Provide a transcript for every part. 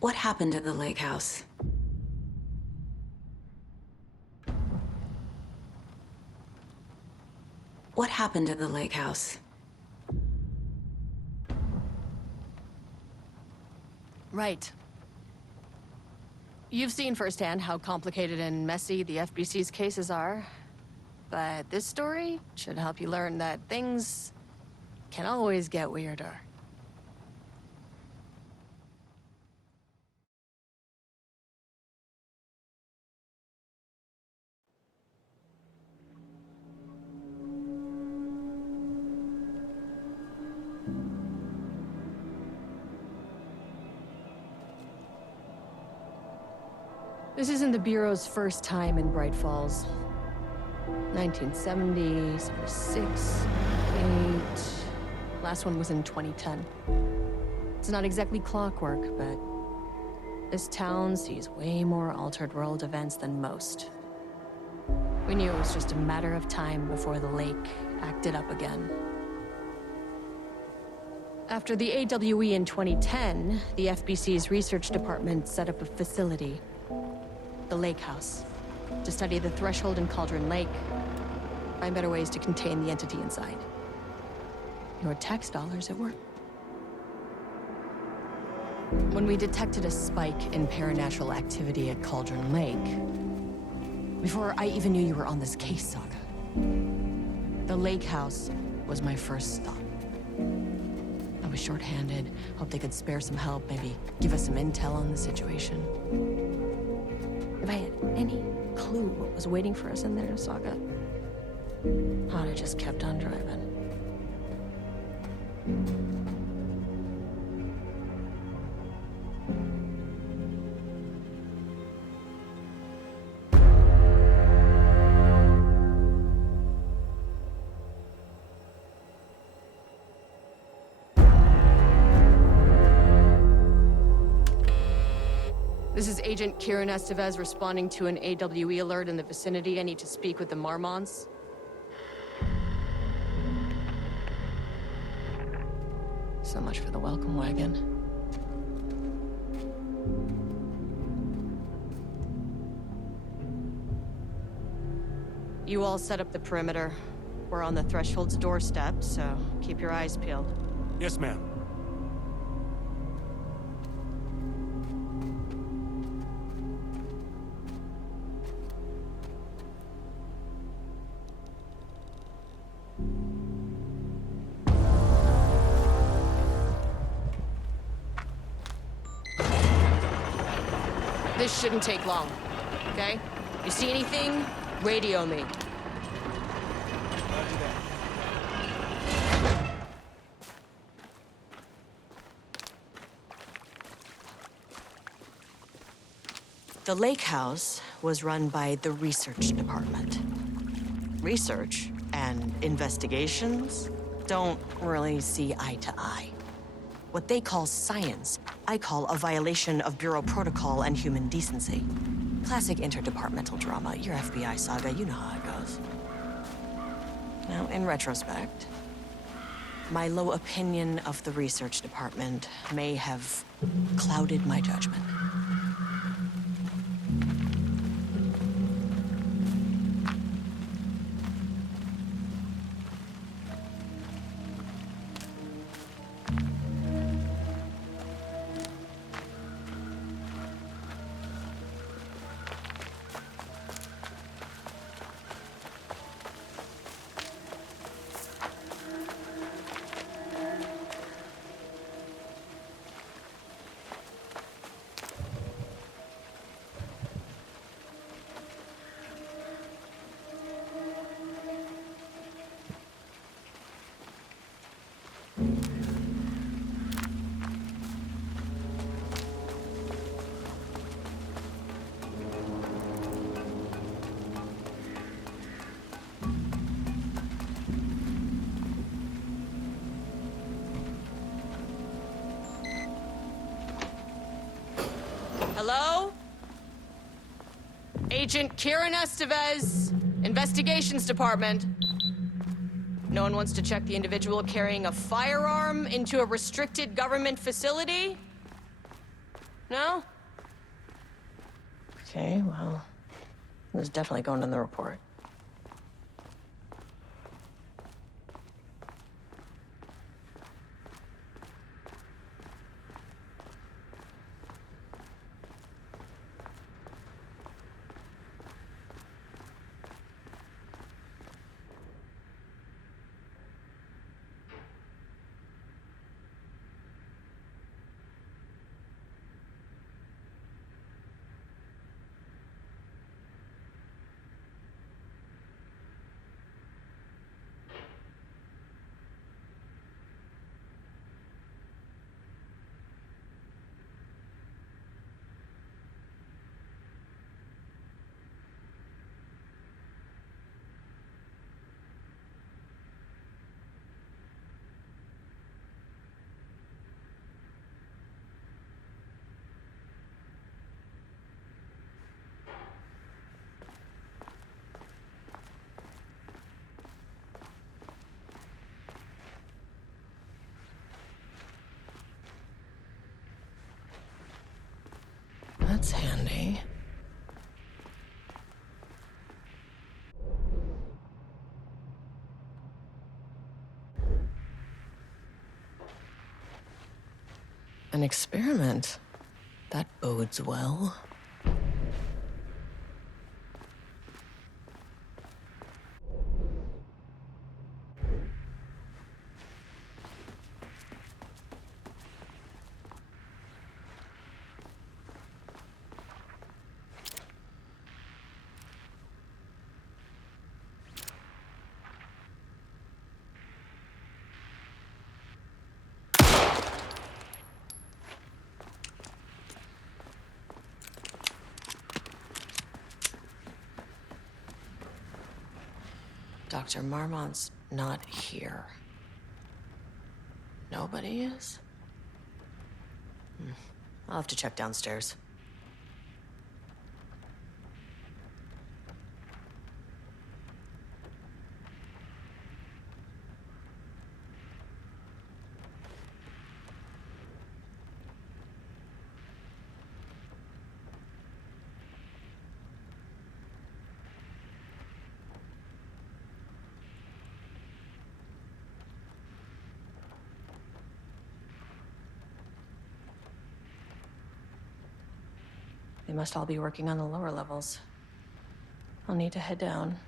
What happened at the lake house? What happened at the lake house? Right. You've seen firsthand how complicated and messy the FBC's cases are. But this story should help you learn that things can always get weirder. This isn't the Bureau's first time in Bright Falls. 1970, 76, 8... Last one was in 2010. It's not exactly clockwork, but this town sees way more altered world events than most. We knew it was just a matter of time before the lake acted up again. After the AWE in 2010, the FBC's research department set up a facility, the Lake House, to study the Threshold and Cauldron Lake, find better ways to contain the entity inside. Your tax dollars at work. When we detected a spike in paranatural activity at Cauldron Lake, before I even knew you were on this case, Saga, the Lake House was my first stop. I was short-handed, hoped they could spare some help, maybe give us some intel on the situation. If I had any clue what was waiting for us in there, Saga, I'd have just kept on driving. This is Agent Kieran Estevez responding to an AWE alert in the vicinity. I need to speak with the Marmons. So much for the welcome wagon. You all set up the perimeter. We're on the Threshold's doorstep, so keep your eyes peeled. Yes, ma'am. This shouldn't take long, okay? You see anything, radio me. The Lake House was run by the research department. Research and investigations don't really see eye to eye. What they call science, I call a violation of Bureau protocol and human decency. Classic interdepartmental drama. Your FBI saga, you know how it goes. Now, in retrospect, my low opinion of the research department may have clouded my judgment. Hello? Agent Kieran Estevez, Investigations Department. No one wants to check the individual carrying a firearm into a restricted government facility? No? Okay, well, it was definitely going in the report. That's handy. An experiment. That bodes well. Dr. Marmont's not here. Nobody is? I'll have to check downstairs. They must all be working on the lower levels. I'll need to head down.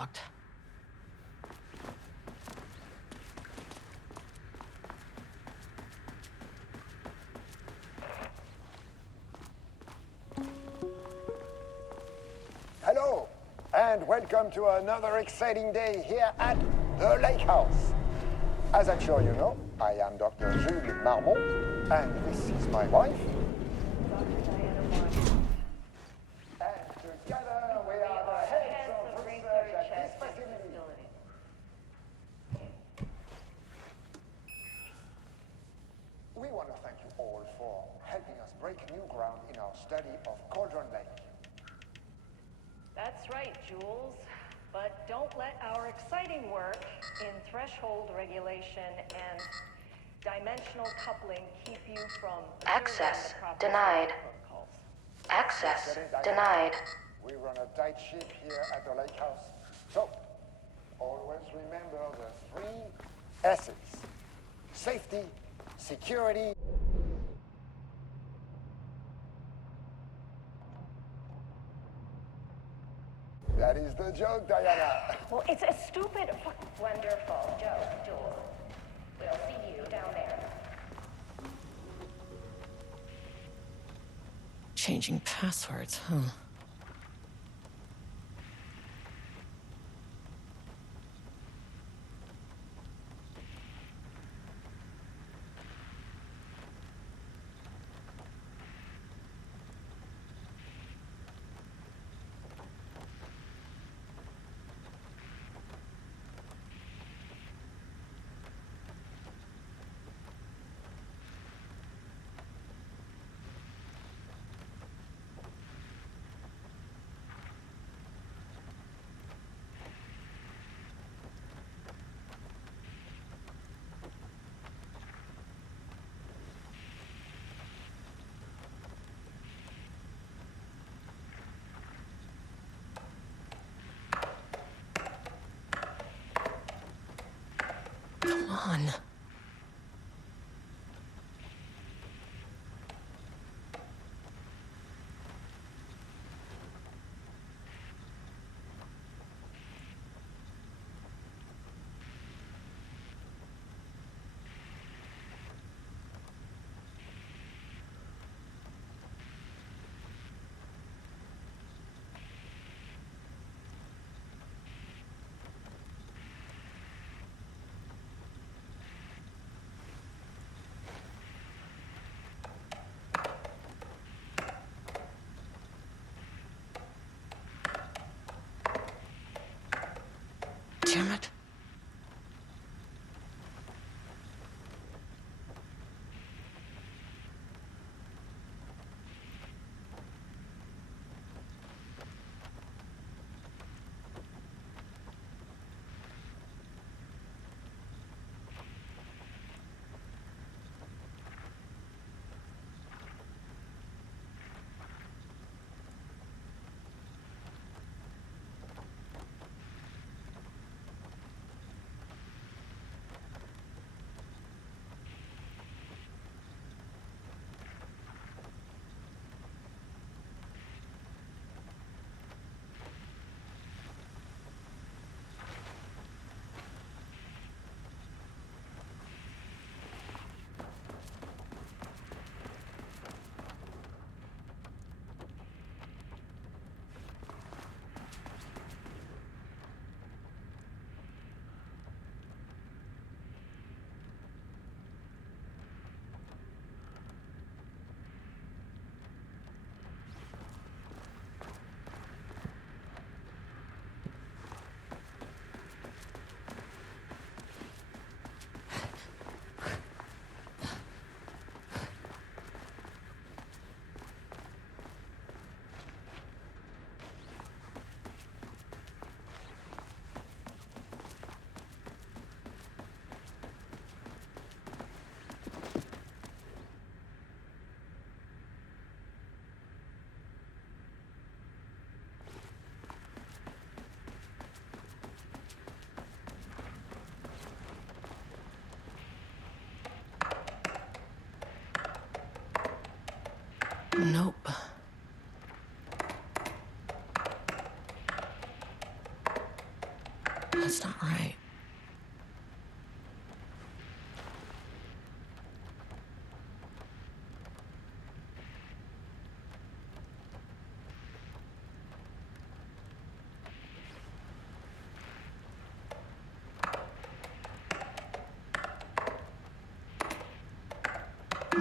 locked. Hello, and welcome to another exciting day here at the Lake House. As I'm sure you know, I am Dr. Jules Marmont, and this is my wife. And together we are the heads of research at this facility. We want to thank you all for helping us break new ground in our study of Cauldron Lake. That's right, Jules. But don't let our exciting work in threshold regulation and dimensional coupling keep you from Access observing the proper denied. protocols. Access denied. We run a tight ship here at the Lake House. So, always remember the 3 S's. Safety, security, that is the joke, Diana. Well, it's a stupid, wonderful joke, Jules. We'll see you down there. Changing passwords, huh? Come on.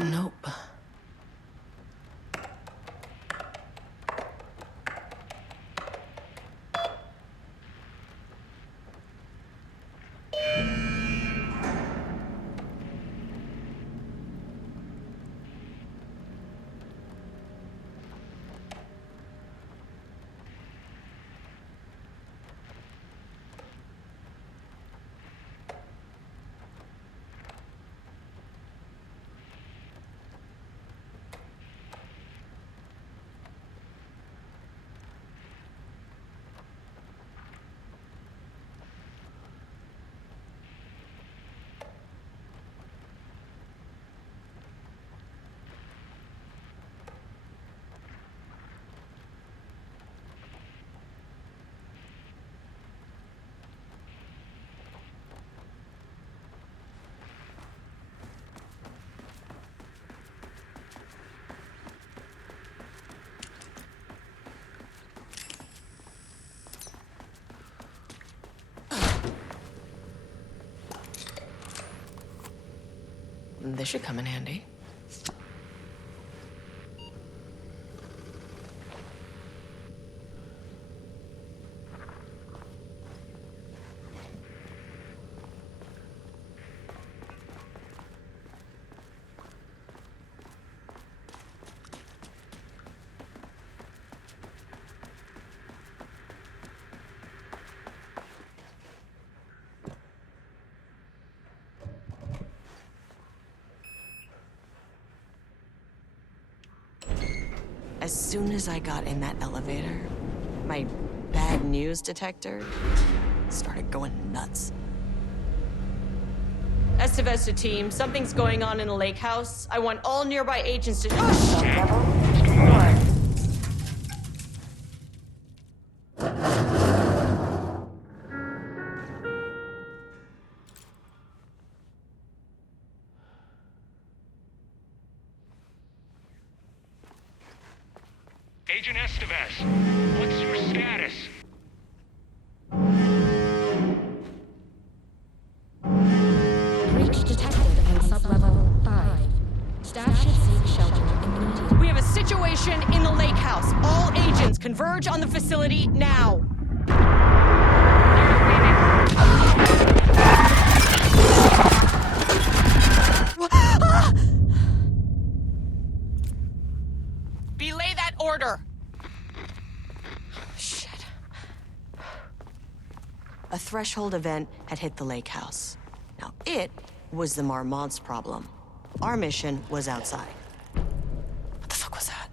Nope. This should come in handy. As soon as I got in that elevator, my bad news detector started going nuts. Estevez to team, something's going on in the lake house. I want all nearby agents to— oh, shit! What's going on? Agent Estevez, what's your status? Breach detected on sublevel 5. Staff should seek shelter immediately. We have a situation in the lake house. All agents converge on the facility now. Belay that order. Shit. A threshold event had hit the lake house. Now, it was the Marmont's problem. Our mission was outside. What the fuck was that?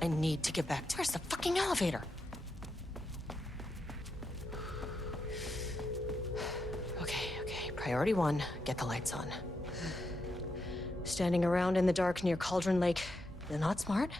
I need to get back to— where's the fucking elevator? Okay. Priority 1, get the lights on. Standing around in the dark near Cauldron Lake, not smart.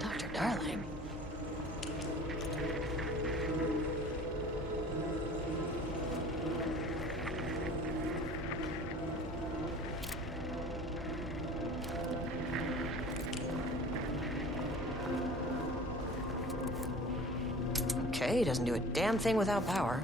Dr. Darling. Okay, he doesn't do a damn thing without power.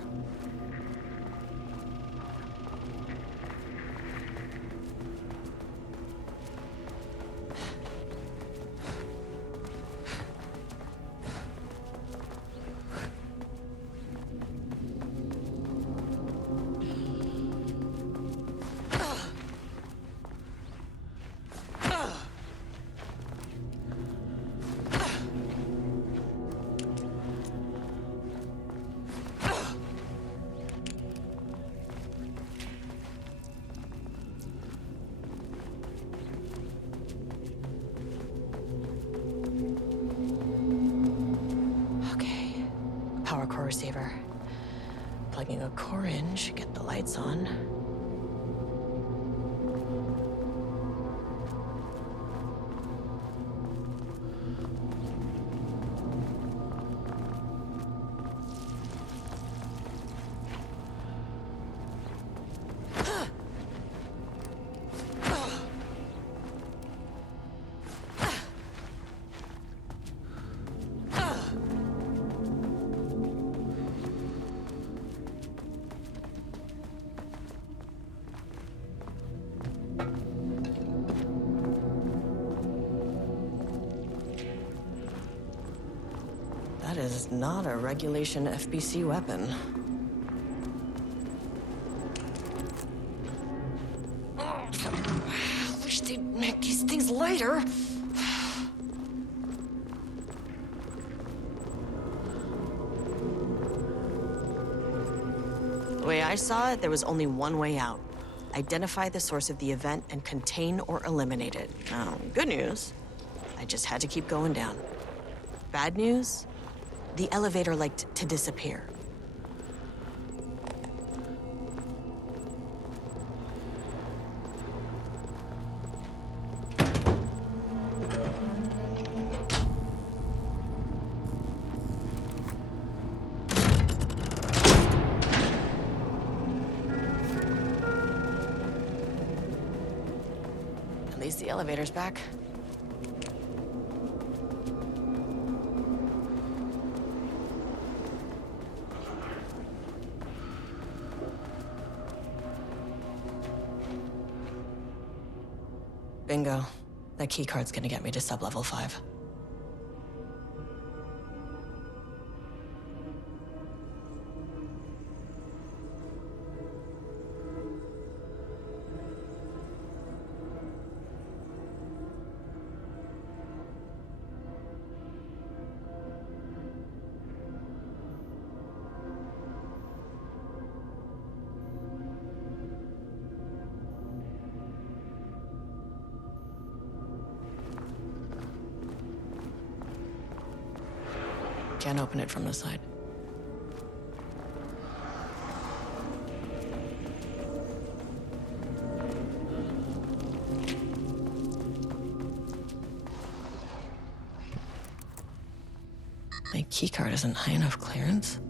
Power core receiver. Plugging a core in should get the lights on. That is not a regulation FBC weapon. I wish they'd make these things lighter. The way I saw it, there was only one way out. Identify the source of the event and contain or eliminate it. Now, good news, I just had to keep going down. Bad news? The elevator liked to disappear. At least the elevator's back. Bingo. That keycard's gonna get me to sub-level 5. Can't open it from the side. My keycard isn't high enough clearance.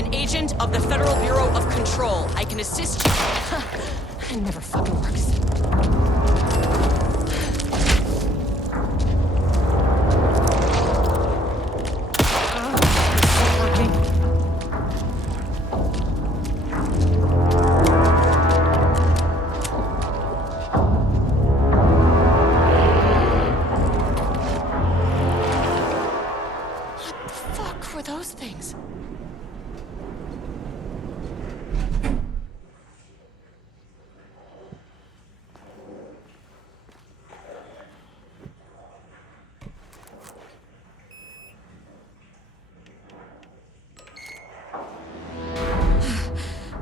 an agent of the Federal Bureau of Control. I can assist you. It never fucking works. Those things.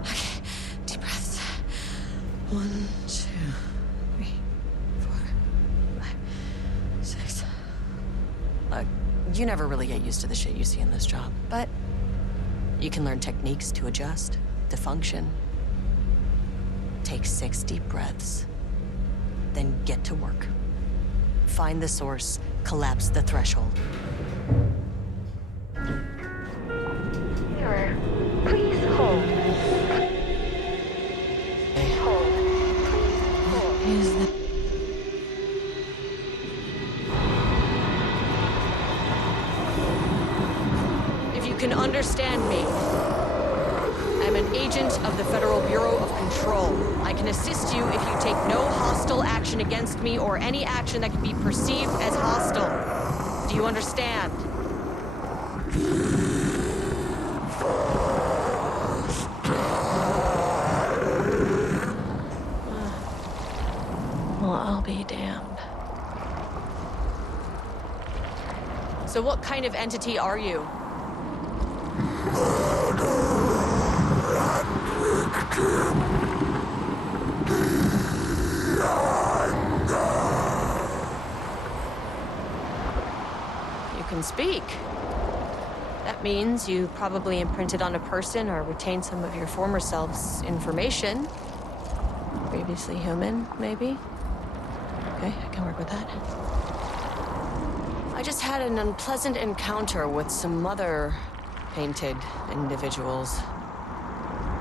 Okay, deep breaths. 1, 2, 3, 4, 5, 6. Look, you never really get used to the shit you see in this job, but you can learn techniques to adjust, to function. Take 6 deep breaths, then get to work. Find the source, collapse the threshold. Mirror, please hold. Hold. What is that? If you can understand me, I'm an agent of the Federal Bureau of Control. I can assist you if you take no hostile action against me or any action that can be perceived as hostile. Do you understand? Well, I'll be damned. So what kind of entity are you? You can speak. That means you probably imprinted on a person or retained some of your former self's information. Previously human, maybe? Okay, I can work with that. I just had an unpleasant encounter with some other painted individuals.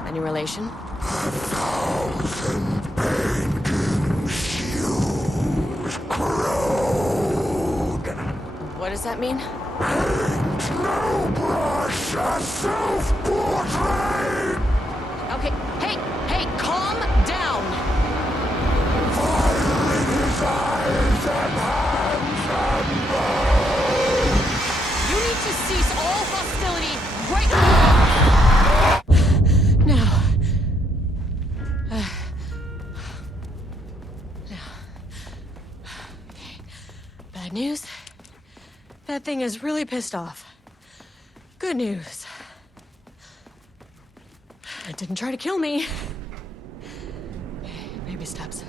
Any relation? 1,000 painting shoes corrode. What does that mean? Paint no brush, a self-portrait. Okay, hey, calm down! Filing his eyes and hands and bones. You need to cease all hostility right now. Now. Okay. Bad news. That thing is really pissed off. Good news. It didn't try to kill me. Okay, baby steps.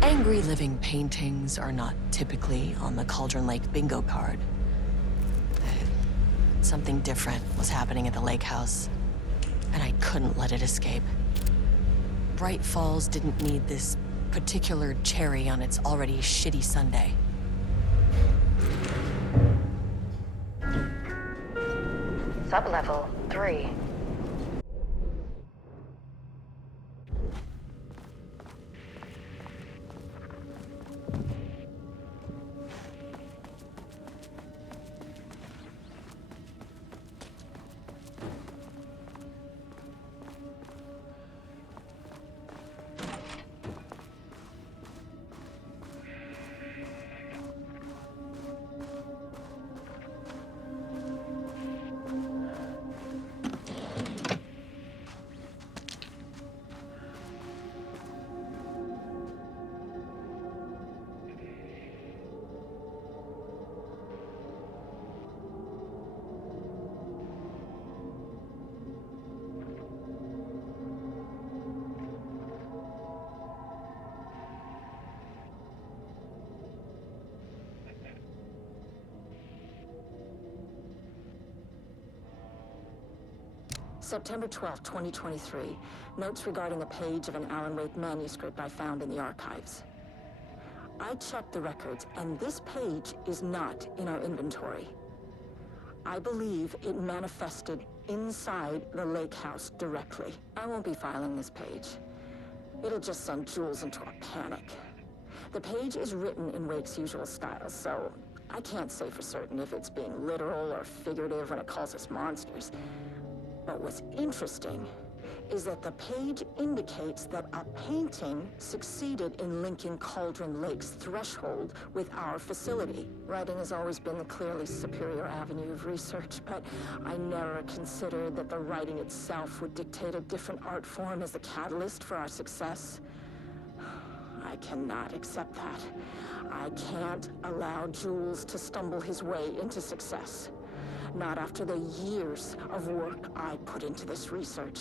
Angry living paintings are not typically on the Cauldron Lake bingo card. Something different was happening at the lake house, and I couldn't let it escape. Bright Falls didn't need this particular cherry on its already shitty sundae. Sublevel 3. September 12, 2023. Notes regarding a page of an Alan Wake manuscript I found in the archives. I checked the records, and this page is not in our inventory. I believe it manifested inside the lake house directly. I won't be filing this page. It'll just send Jules into a panic. The page is written in Wake's usual style, so I can't say for certain if it's being literal or figurative when it calls us monsters. But what's interesting is that the page indicates that a painting succeeded in linking Cauldron Lake's threshold with our facility. Writing has always been the clearly superior avenue of research, but I never considered that the writing itself would dictate a different art form as the catalyst for our success. I cannot accept that. I can't allow Jules to stumble his way into success. Not after the years of work I put into this research.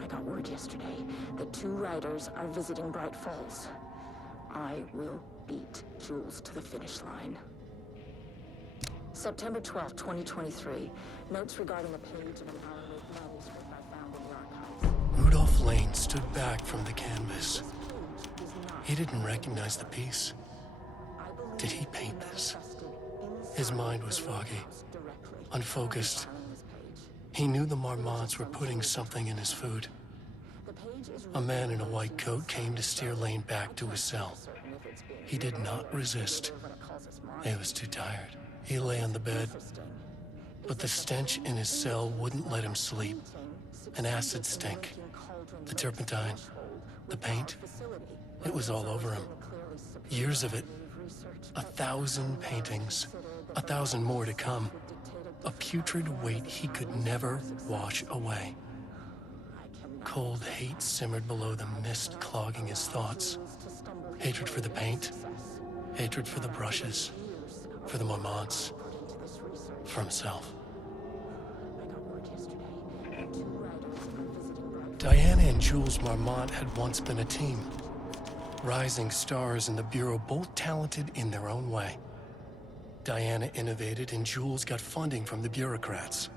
I got word yesterday that 2 writers are visiting Bright Falls. I will beat Jules to the finish line. September 12, 2023. Notes regarding a page of an Alan Wake manuscript I found in the archives. Rudolph Lane stood back from the canvas. He didn't recognize the piece. Did he paint this? His mind was foggy, unfocused. He knew the Marmots were putting something in his food. A man in a white coat came to steer Lane back to his cell. He did not resist. He was too tired. He lay on the bed, but the stench in his cell wouldn't let him sleep. An acid stink, the turpentine, the paint, it was all over him. Years of it, 1,000 paintings, 1,000 more to come. A putrid weight he could never wash away. Cold hate simmered below the mist clogging his thoughts. Hatred for the paint, hatred for the brushes, for the Marmots, for himself. Diana and Jules Marmont had once been a team. Rising stars in the Bureau, both talented in their own way. Diana innovated and Jules got funding from the bureaucrats.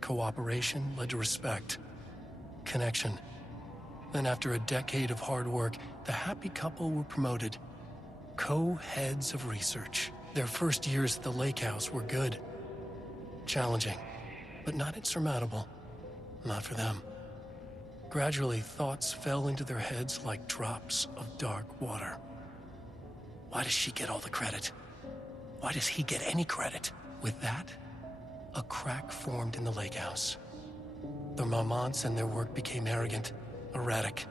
Cooperation led to respect, connection. Then after a decade of hard work, the happy couple were promoted. Co-heads of research. Their first years at the lake house were good. Challenging, but not insurmountable. Not for them. Gradually, thoughts fell into their heads like drops of dark water. Why does she get all the credit? Why does he get any credit? With that, a crack formed in the lake house. The Marmonts and their work became arrogant, erratic.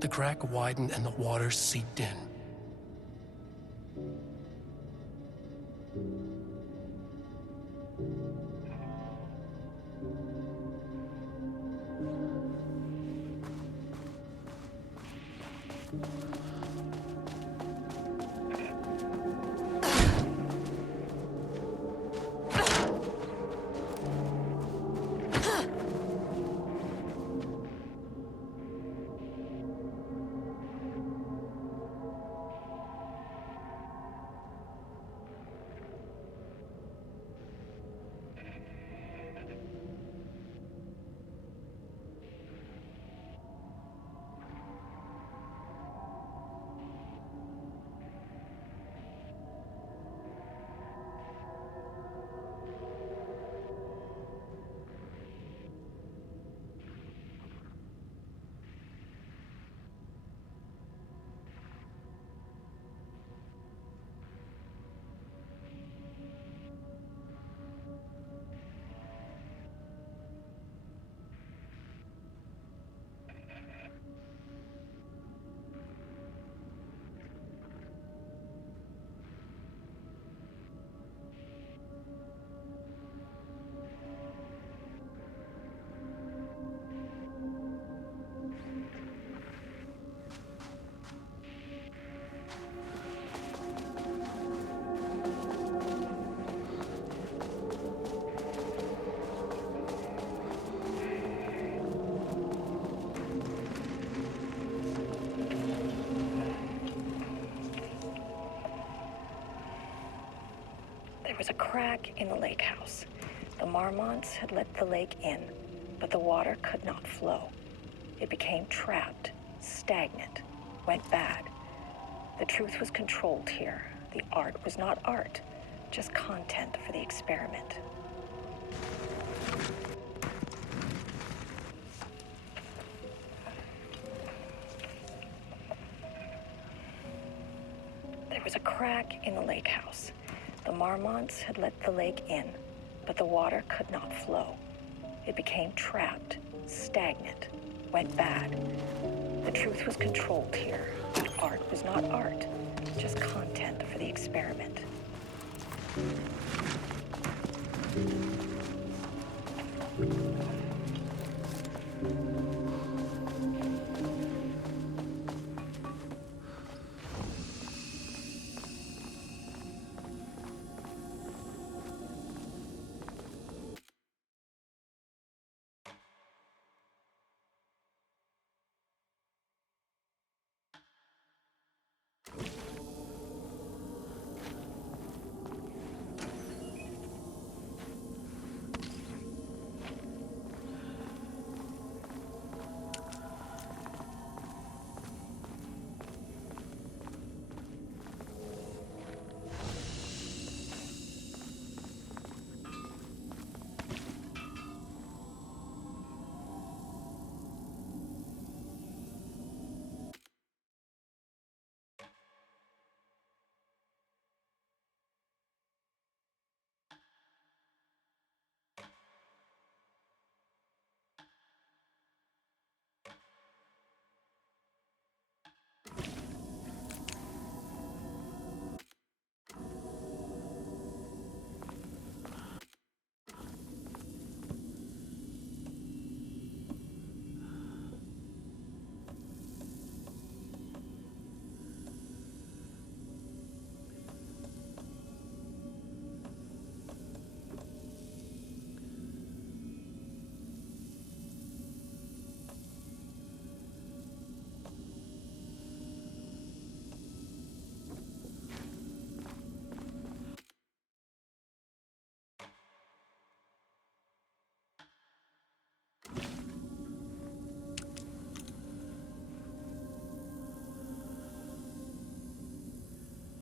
The crack widened and the water seeped in. There was a crack in the lake house. The The Marmonts had let the lake in, but the water could not flow. It became trapped, stagnant, went bad. The truth was controlled here. The art was not art, just content for the experiment. There was a crack in the lake house. The Marmonts had let the lake in, but the water could not flow. It became trapped, stagnant, went bad. The truth was controlled here. The art was not art, just content for the experiment.